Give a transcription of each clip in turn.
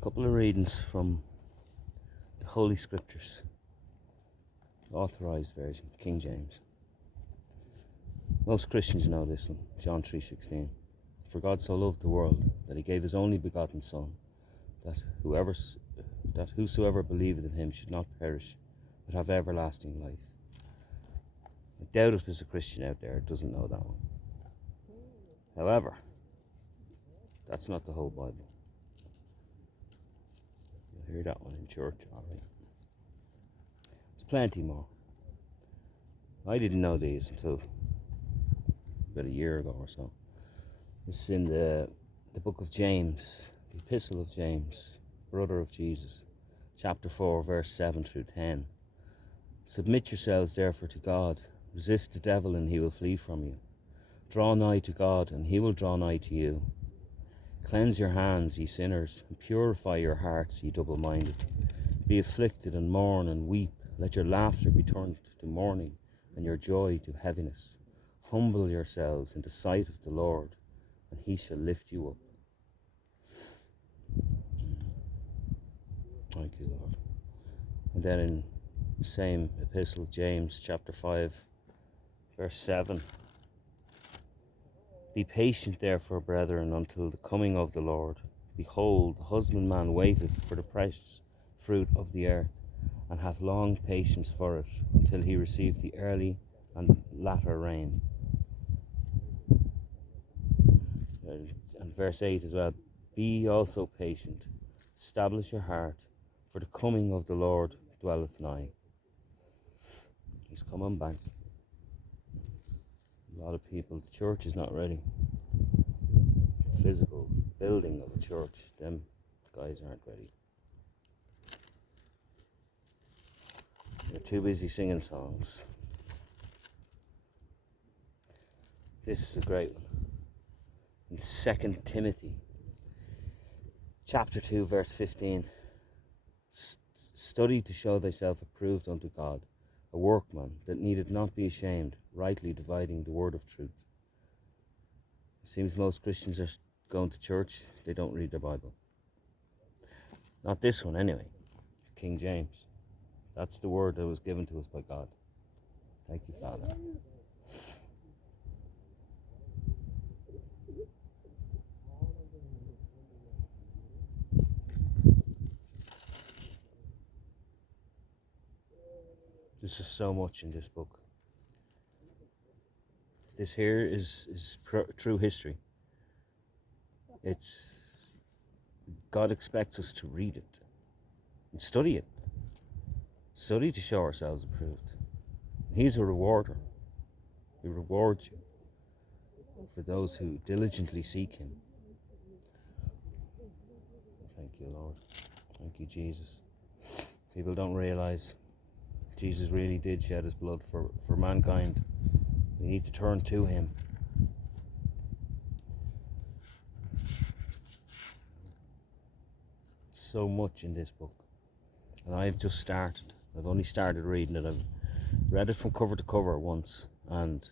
A couple of readings from the Holy Scriptures, authorized version, King James. Most Christians know this one, John 3:16. For God so loved the world that he gave his only begotten Son, that whosoever believeth in him should not perish, but have everlasting life. I doubt if there's a Christian out there that doesn't know that one. However, that's not the whole Bible. You'll hear that one in church, alright. There's plenty more. I didn't know these until about a year ago or so. This is in the book of James, the epistle of James, brother of Jesus, chapter 4, verse 7 through 10. Submit yourselves therefore to God. Resist the devil and he will flee from you. Draw nigh to God and he will draw nigh to you. Cleanse your hands, ye sinners, and purify your hearts, ye double-minded. Be afflicted and mourn and weep. Let your laughter be turned to mourning and your joy to heaviness. Humble yourselves in the sight of the Lord, and he shall lift you up. Thank you, Lord. And then in the same epistle, James chapter 5, verse 7. Be patient therefore, brethren, until the coming of the Lord. Behold, the husbandman waiteth for the precious fruit of the earth, and hath long patience for it, until he receive the early and latter rain. And verse 8 as well. Be ye also patient, establish your heart, for the coming of the Lord dwelleth nigh. He's coming back. A lot of people, the church is not ready. The physical building of a church, them guys aren't ready. They're too busy singing songs. This is a great one. In 2 Timothy, chapter 2, verse 15. Study to show thyself approved unto God, a workman that needeth not be ashamed, rightly dividing the word of truth. It seems most Christians are going to church, they don't read their Bible. Not this one anyway, King James. That's the word that was given to us by God. Thank you, Father. There's just so much in this book. This here is true history. God expects us to read it and study it. Study to show ourselves approved. He's a rewarder. He rewards you for those who diligently seek him. Thank you, Lord. Thank you, Jesus. People don't realize Jesus really did shed his blood for mankind. We need to turn to him. So much in this book. And I've just started. I've only started reading it. I've read it from cover to cover once, and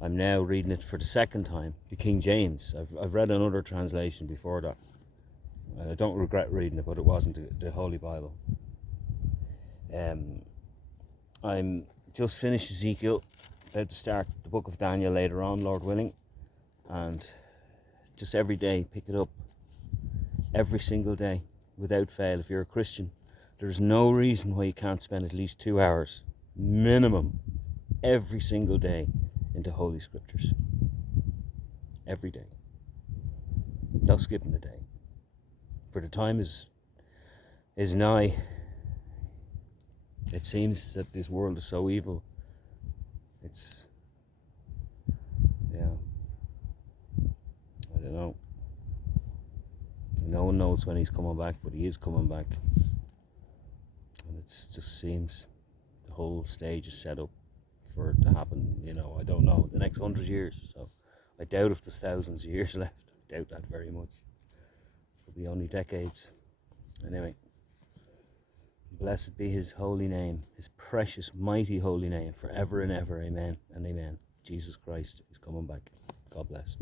I'm now reading it for the second time, the King James. I've read another translation before that. I don't regret reading it, but it wasn't the Holy Bible. I'm just finished Ezekiel, about to start the book of Daniel later on, Lord willing, and just every day pick it up, every single day, without fail. If you're a Christian, there's no reason why you can't spend at least 2 hours, minimum, every single day into Holy Scriptures. Every day. No skipping a day. For the time is nigh. It seems that this world is so evil. I don't know. No one knows when he's coming back, but he is coming back. And it just seems the whole stage is set up for it to happen, I don't know, the next 100 years. So I doubt if there's thousands of years left. I doubt that very much. It'll be only decades. Anyway. Blessed be his holy name, his precious, mighty holy name, forever and ever. Amen and amen. Jesus Christ is coming back. God bless.